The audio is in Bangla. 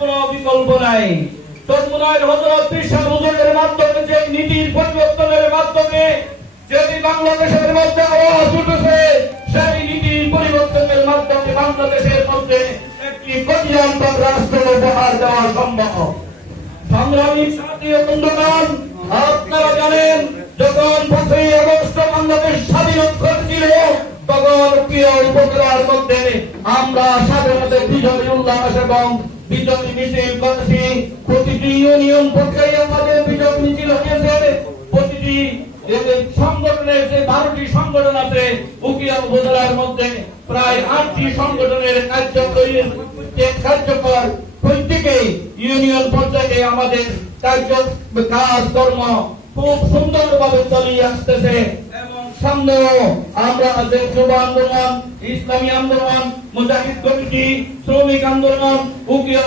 কোনো বিকল্প নাই। চরমোনাইর হযরত পীর সাহেব হুজুরের মাধ্যমে যে নীতির পরিবর্তনের মাধ্যমে যদি বাংলাদেশের মধ্যে আওয়াজ উঠেছে, সেই নীতির পরিবর্তনের মাধ্যমে বাংলাদেশের মধ্যে একটি কল্যাণকর রাষ্ট্র উপহার দেওয়া সম্ভব। সংগ্রামী সাথী ও বন্ধুগণ, আপনারা জানেন যখন 5ই আগস্ট বাংলাদেশ স্বাধীনতা ছিল, তখন প্রিয় উপজেলার মধ্যে আমরা স্বাধীনতার বিজয় উল্লাস এবং বিজয় মিছিল করেছি। প্রতিটি ইউনিয়ন পর্যায়ে আমাদের বিজয় মিছিল হয়েছে। প্রতিটি সংগঠনের যে 12টি সংগঠন আছে, উকিয়া উপজেলার মধ্যে প্রায় 8টি সংগঠনের কার্যকর প্রত্যেকে ইউনিয়ন পর্যায়ে আমাদের কাজকর্ম খুব সুন্দরভাবে চালিয়ে আসতেছে এবং সামনেও আমরা যে যুব আন্দোলন, ইসলামী আন্দোলন, মুজাহিদ কমিটি, শ্রমিক আন্দোলন, উকিয়া